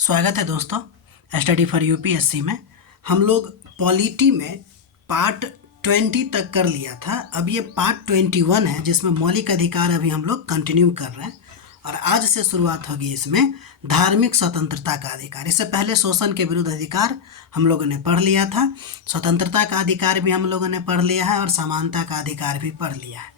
स्वागत है दोस्तों स्टडी फॉर यूपीएससी में। हम लोग पॉलिटी में पार्ट 20 तक कर लिया था। अब ये पार्ट 21 है जिसमें मौलिक अधिकार अभी हम लोग कंटिन्यू कर रहे हैं और आज से शुरुआत होगी इसमें धार्मिक स्वतंत्रता का अधिकार। इससे पहले शोषण के विरुद्ध अधिकार हम लोगों ने पढ़ लिया था, स्वतंत्रता का अधिकार भी हम लोगों ने पढ़ लिया है और समानता का अधिकार भी पढ़ लिया है।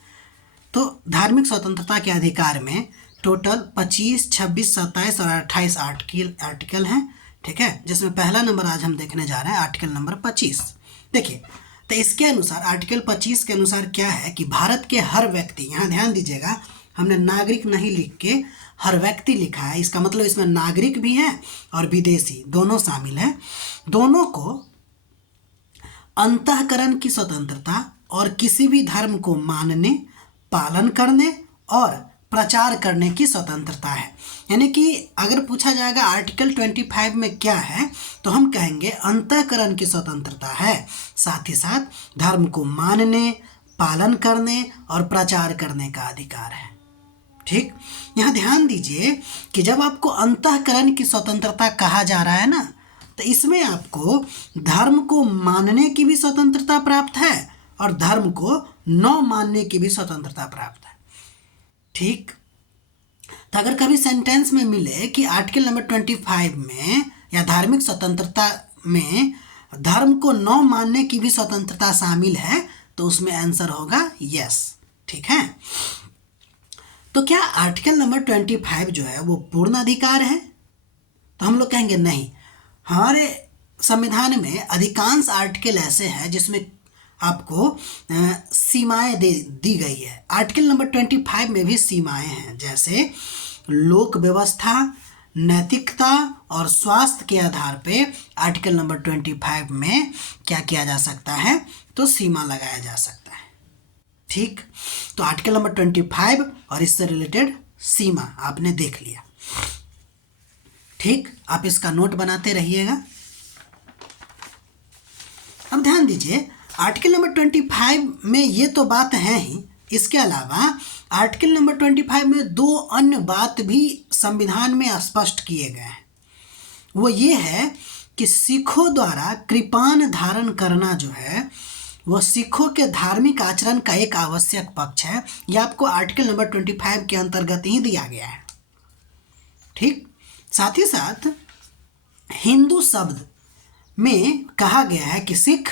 तो धार्मिक स्वतंत्रता के अधिकार में टोटल 25, 26, 27 और 28 आर्टिकल हैं, ठीक है, जिसमें पहला नंबर आज हम देखने जा रहे हैं आर्टिकल नंबर 25। देखिए, तो इसके अनुसार आर्टिकल 25 के अनुसार क्या है कि भारत के हर व्यक्ति, यहाँ ध्यान दीजिएगा, हमने नागरिक नहीं लिख के हर व्यक्ति लिखा है। इसका मतलब इसमें नागरिक भी है और विदेशी दोनों शामिल है। दोनों को अंतःकरण की स्वतंत्रता और किसी भी धर्म को मानने, पालन करने और प्रचार करने की स्वतंत्रता है। यानी कि अगर पूछा जाएगा आर्टिकल 25 में क्या है, तो हम कहेंगे अंतःकरण की स्वतंत्रता है, साथ ही साथ धर्म को मानने, पालन करने और प्रचार करने का अधिकार है। ठीक, यहाँ ध्यान दीजिए कि जब आपको अंतःकरण की स्वतंत्रता कहा जा रहा है ना, तो इसमें आपको धर्म को मानने की भी स्वतंत्रता प्राप्त है और धर्म को न मानने की भी स्वतंत्रता प्राप्त है। ठीक, तो अगर कभी सेंटेंस में मिले कि आर्टिकल नंबर 25 में या धार्मिक स्वतंत्रता में धर्म को न मानने की भी स्वतंत्रता शामिल है, तो उसमें आंसर होगा यस। ठीक है, तो क्या आर्टिकल नंबर 25 जो है वो पूर्ण अधिकार है? तो हम लोग कहेंगे नहीं। हमारे संविधान में अधिकांश आर्टिकल ऐसे हैं जिसमें आपको सीमाएं दी गई है। आर्टिकल नंबर 25 में भी सीमाएं हैं, जैसे लोक व्यवस्था, नैतिकता और स्वास्थ्य के आधार पे आर्टिकल नंबर 25 में क्या किया जा सकता है, तो सीमा लगाया जा सकता है। ठीक, तो आर्टिकल नंबर 25 और इससे रिलेटेड सीमा आपने देख लिया। ठीक, आप इसका नोट बनाते रहिएगा। अब ध्यान दीजिए, आर्टिकल नंबर 25 में ये तो बात है ही, इसके अलावा आर्टिकल नंबर 25 में दो अन्य बात भी संविधान में स्पष्ट किए गए हैं। वो ये है कि सिखों द्वारा कृपान धारण करना जो है वो सिखों के धार्मिक आचरण का एक आवश्यक पक्ष है। ये आपको आर्टिकल नंबर 25 के अंतर्गत ही दिया गया है। ठीक, साथ ही साथ हिंदू शब्द में कहा गया है कि सिख,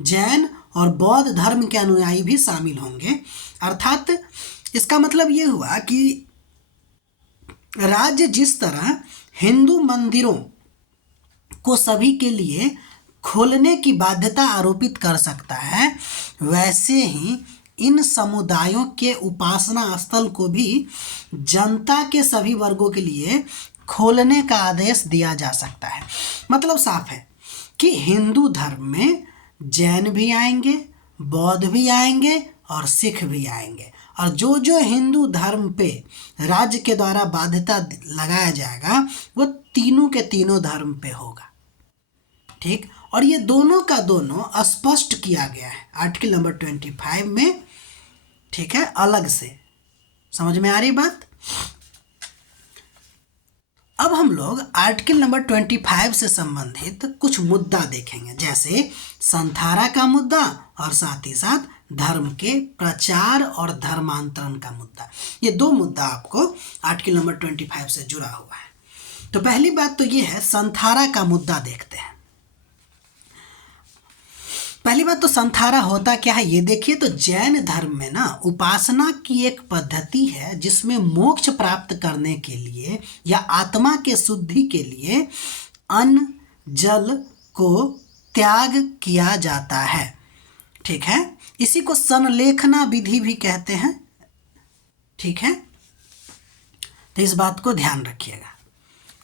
जैन और बौद्ध धर्म के अनुयायी भी शामिल होंगे। अर्थात इसका मतलब ये हुआ कि राज्य जिस तरह हिंदू मंदिरों को सभी के लिए खोलने की बाध्यता आरोपित कर सकता है, वैसे ही इन समुदायों के उपासना स्थल को भी जनता के सभी वर्गों के लिए खोलने का आदेश दिया जा सकता है। मतलब साफ है कि हिंदू धर्म में जैन भी आएंगे, बौद्ध भी आएंगे और सिख भी आएंगे, और जो जो हिंदू धर्म पे राज्य के द्वारा बाध्यता लगाया जाएगा वो तीनों के तीनों धर्म पे होगा। ठीक, और ये दोनों का दोनों स्पष्ट किया गया है आर्टिकल नंबर 25 में। ठीक है, अलग से समझ में आ रही बात। अब हम लोग आर्टिकल नंबर 25 से संबंधित कुछ मुद्दा देखेंगे, जैसे संथारा का मुद्दा और साथ ही साथ धर्म के प्रचार और धर्मांतरण का मुद्दा। ये दो मुद्दा आपको आर्टिकल नंबर 25 से जुड़ा हुआ है। तो पहली बात तो ये है, संथारा का मुद्दा देखते हैं। पहली बात तो संथारा होता क्या है ये देखिए। तो जैन धर्म में ना उपासना की एक पद्धति है जिसमें मोक्ष प्राप्त करने के लिए या आत्मा के शुद्धि के लिए अन्न जल को त्याग किया जाता है। ठीक है, इसी को संलेखना विधि भी कहते हैं। ठीक है, तो इस बात को ध्यान रखिएगा।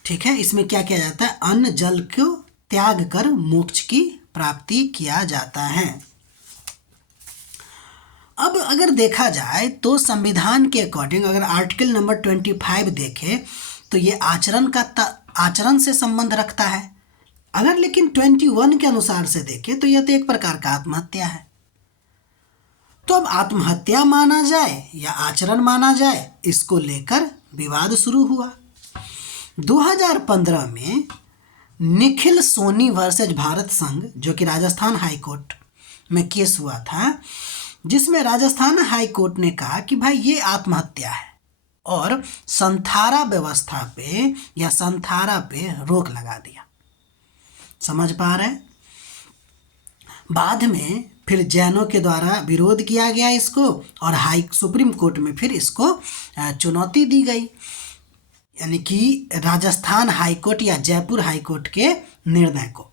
ठीक है, इसमें क्या किया जाता है, अन्न जल को त्याग कर मोक्ष की प्राप्ति किया जाता है। अब अगर देखा जाए तो संविधान के अकॉर्डिंग अगर आर्टिकल नंबर 25 देखें तो ये आचरण से संबंध रखता है। अगर लेकिन 21 के अनुसार से देखें तो यह तो एक प्रकार का आत्महत्या है। तो अब आत्महत्या माना जाए या आचरण माना जाए, इसको लेकर विवाद शुरू हुआ। 2015 में निखिल सोनी वर्सेज भारत संघ, जो कि राजस्थान हाई कोर्ट में केस हुआ था, जिसमें राजस्थान हाई कोर्ट ने कहा कि भाई ये आत्महत्या है और संथारा व्यवस्था पे या संथारा पे रोक लगा दिया। समझ पा रहे हैं? बाद में फिर जैनों के द्वारा विरोध किया गया इसको और सुप्रीम कोर्ट में फिर इसको चुनौती दी गई, यानी कि राजस्थान हाई कोर्ट या जयपुर हाई कोर्ट के निर्णय को।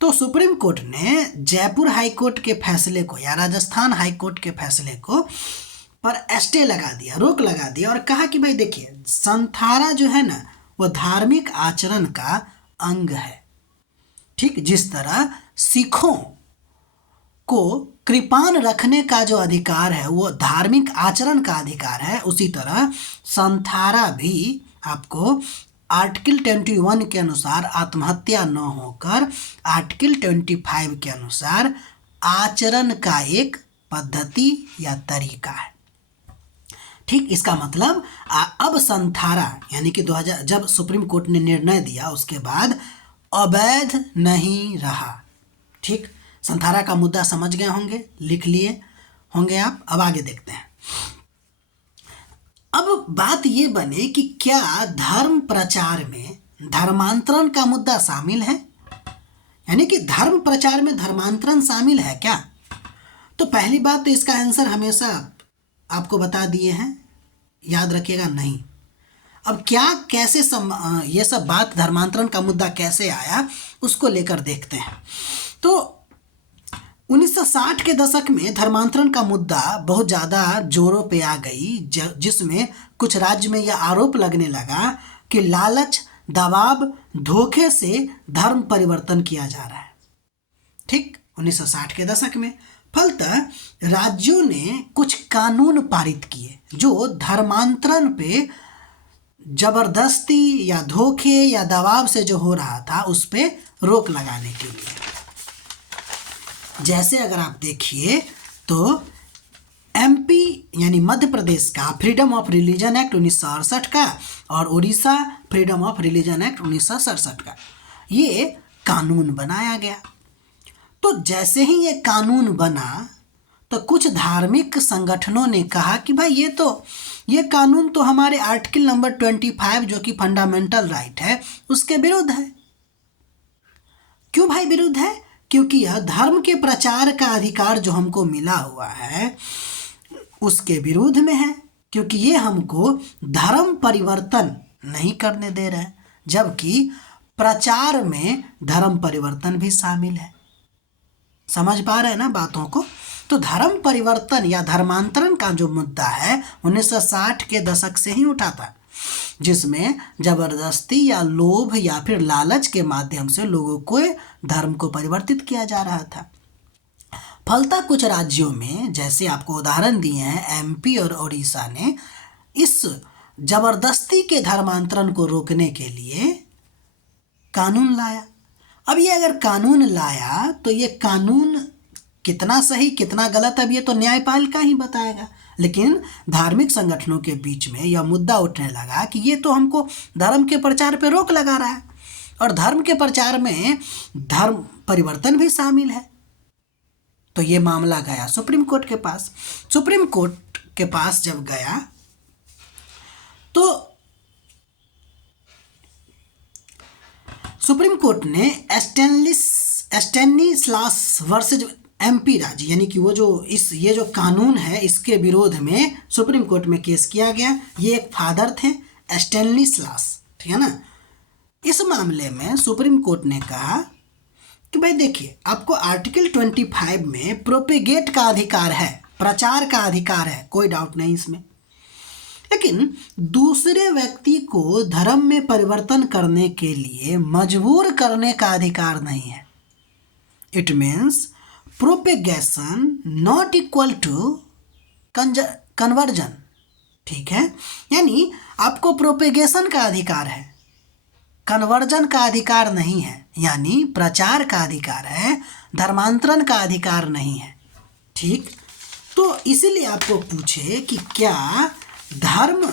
तो सुप्रीम कोर्ट ने जयपुर हाई कोर्ट के फैसले को या राजस्थान हाई कोर्ट के फैसले को पर स्टे लगा दिया, रोक लगा दिया और कहा कि भाई देखिए, संथारा जो है ना वो धार्मिक आचरण का अंग है। ठीक, जिस तरह सिखों को कृपान रखने का जो अधिकार है वो धार्मिक आचरण का अधिकार है, उसी तरह संथारा भी आपको आर्टिकल 21 के अनुसार आत्महत्या न होकर आर्टिकल 25 के अनुसार आचरण का एक पद्धति या तरीका है। ठीक, इसका मतलब अब संथारा यानी कि 2000 जब सुप्रीम कोर्ट ने निर्णय दिया उसके बाद अवैध नहीं रहा। ठीक, संथारा का मुद्दा समझ गए होंगे, लिख लिए होंगे आप। अब आगे देखते हैं। अब बात ये बने कि क्या धर्म प्रचार में धर्मांतरण का मुद्दा शामिल है, यानी कि धर्म प्रचार में धर्मांतरण शामिल है क्या? तो पहली बात तो इसका आंसर हमेशा आपको बता दिए हैं, याद रखिएगा नहीं। अब क्या कैसे ये सब बात धर्मांतरण का मुद्दा कैसे आया उसको लेकर देखते हैं। तो 1960 के दशक में धर्मांतरण का मुद्दा बहुत ज़्यादा जोरों पे आ गई, जिसमें कुछ राज्य में यह आरोप लगने लगा कि लालच, दबाव, धोखे से धर्म परिवर्तन किया जा रहा है। ठीक, 1960 के दशक में फलतः राज्यों ने कुछ कानून पारित किए जो धर्मांतरण पे जबरदस्ती या धोखे या दबाव से जो हो रहा था उस पे रोक लगाने के लिए। जैसे अगर आप देखिए तो एमपी यानी मध्य प्रदेश का फ्रीडम ऑफ रिलीजन एक्ट 1968 का और Orissa freedom of religion act 1967 का ये कानून बनाया गया। तो जैसे ही ये कानून बना तो कुछ धार्मिक संगठनों ने कहा कि भाई ये कानून तो हमारे आर्टिकल नंबर 25 जो कि फंडामेंटल राइट है उसके विरुद्ध है। क्यों भाई विरुद्ध है? क्योंकि यह धर्म के प्रचार का अधिकार जो हमको मिला हुआ है उसके विरुद्ध में है, क्योंकि ये हमको धर्म परिवर्तन नहीं करने दे रहा है, जबकि प्रचार में धर्म परिवर्तन भी शामिल है। समझ पा रहे हैं ना बातों को? तो धर्म परिवर्तन या धर्मांतरण का जो मुद्दा है 1960 के दशक से ही उठा था, जिसमें जबरदस्ती या लोभ या फिर लालच के माध्यम से लोगों को धर्म को परिवर्तित किया जा रहा था। फलतः कुछ राज्यों में, जैसे आपको उदाहरण दिए हैं एमपी और उड़ीसा ने, इस जबरदस्ती के धर्मांतरण को रोकने के लिए कानून लाया। अब ये अगर कानून लाया तो ये कानून कितना सही कितना गलत, अब ये तो न्यायपालिका ही बताएगा। लेकिन धार्मिक संगठनों के बीच में यह मुद्दा उठने लगा कि ये तो हमको धर्म के प्रचार पे रोक लगा रहा है और धर्म के प्रचार में धर्म परिवर्तन भी शामिल है। तो ये मामला गया सुप्रीम कोर्ट के पास। सुप्रीम कोर्ट के पास जब गया तो सुप्रीम कोर्ट ने स्टेनिस्लास वर्सेज एमपी राज्य, यानी कि वो जो ये जो कानून है इसके विरोध में सुप्रीम कोर्ट में केस किया गया। ये एक फादर थे स्टेनिस्लास, ठीक है ना। इस मामले में सुप्रीम कोर्ट ने कहा कि भाई देखिए, आपको आर्टिकल 25 में प्रोपेगेट का अधिकार है, प्रचार का अधिकार है, कोई डाउट नहीं इसमें, लेकिन दूसरे व्यक्ति को धर्म में परिवर्तन करने के लिए मजबूर करने का अधिकार नहीं है। It means propagation not equal to conversion, ठीक है। यानी आपको प्रोपेगेशन का अधिकार है, कन्वर्जन का अधिकार नहीं है, यानी प्रचार का अधिकार है, धर्मांतरण का अधिकार नहीं है, ठीक। तो इसीलिए आपको पूछे कि क्या धर्म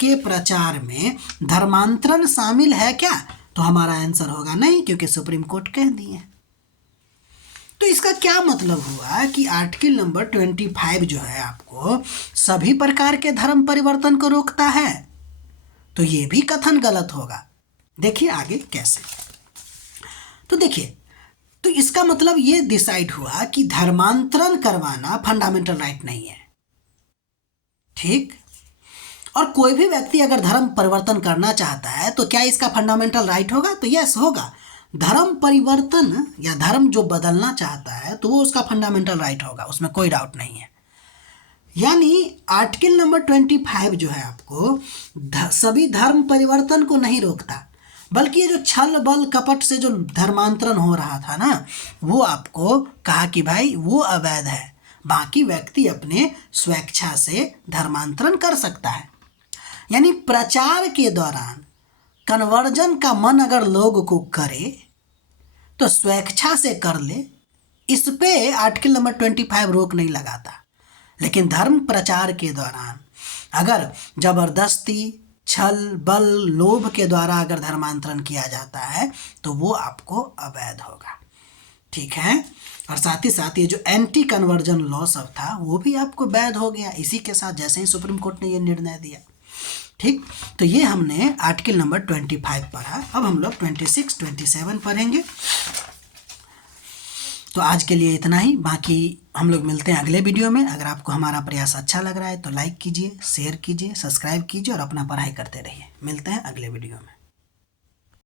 के प्रचार में धर्मांतरण शामिल है क्या? तो हमारा आंसर होगा नहीं, क्योंकि सुप्रीम कोर्ट कह दिए। तो इसका क्या मतलब हुआ कि आर्टिकल नंबर 25 जो है आपको सभी प्रकार के धर्म परिवर्तन को रोकता है? तो ये भी कथन गलत होगा। देखिए आगे कैसे। तो देखिए, तो इसका मतलब ये डिसाइड हुआ कि धर्मांतरण करवाना फंडामेंटल राइट नहीं है, ठीक। और कोई भी व्यक्ति अगर धर्म परिवर्तन करना चाहता है तो क्या इसका फंडामेंटल राइट होगा? तो यस होगा। धर्म परिवर्तन या धर्म जो बदलना चाहता है तो वो उसका फंडामेंटल राइट होगा, उसमें कोई डाउट नहीं है। यानी आर्टिकल नंबर 25 जो है आपको सभी धर्म परिवर्तन को नहीं रोकता, बल्कि ये जो छल बल कपट से जो धर्मांतरण हो रहा था ना, वो आपको कहा कि भाई वो अवैध है, बाकी व्यक्ति अपने स्वेच्छा से धर्मांतरण कर सकता है। यानी प्रचार के दौरान कन्वर्जन का मन अगर लोग को करे तो स्वेच्छा से कर ले, इस पे आर्टिकल नंबर 25 रोक नहीं लगाता। लेकिन धर्म प्रचार के दौरान अगर जबरदस्ती, छल बल, लोभ के द्वारा अगर धर्मांतरण किया जाता है तो वो आपको अवैध होगा, ठीक है। और साथ ही साथ ये जो एंटी कन्वर्जन लॉ सब था वो भी आपको वैध हो गया इसी के साथ, जैसे ही सुप्रीम कोर्ट ने ये निर्णय दिया, ठीक। तो ये हमने आर्टिकल नंबर 25 पढ़ा। अब हम लोग 26, 27 पढ़ेंगे। तो आज के लिए इतना ही, बाकी हम लोग मिलते हैं अगले वीडियो में। अगर आपको हमारा प्रयास अच्छा लग रहा है तो लाइक कीजिए, शेयर कीजिए, सब्सक्राइब कीजिए और अपना पढ़ाई करते रहिए। मिलते हैं अगले वीडियो में।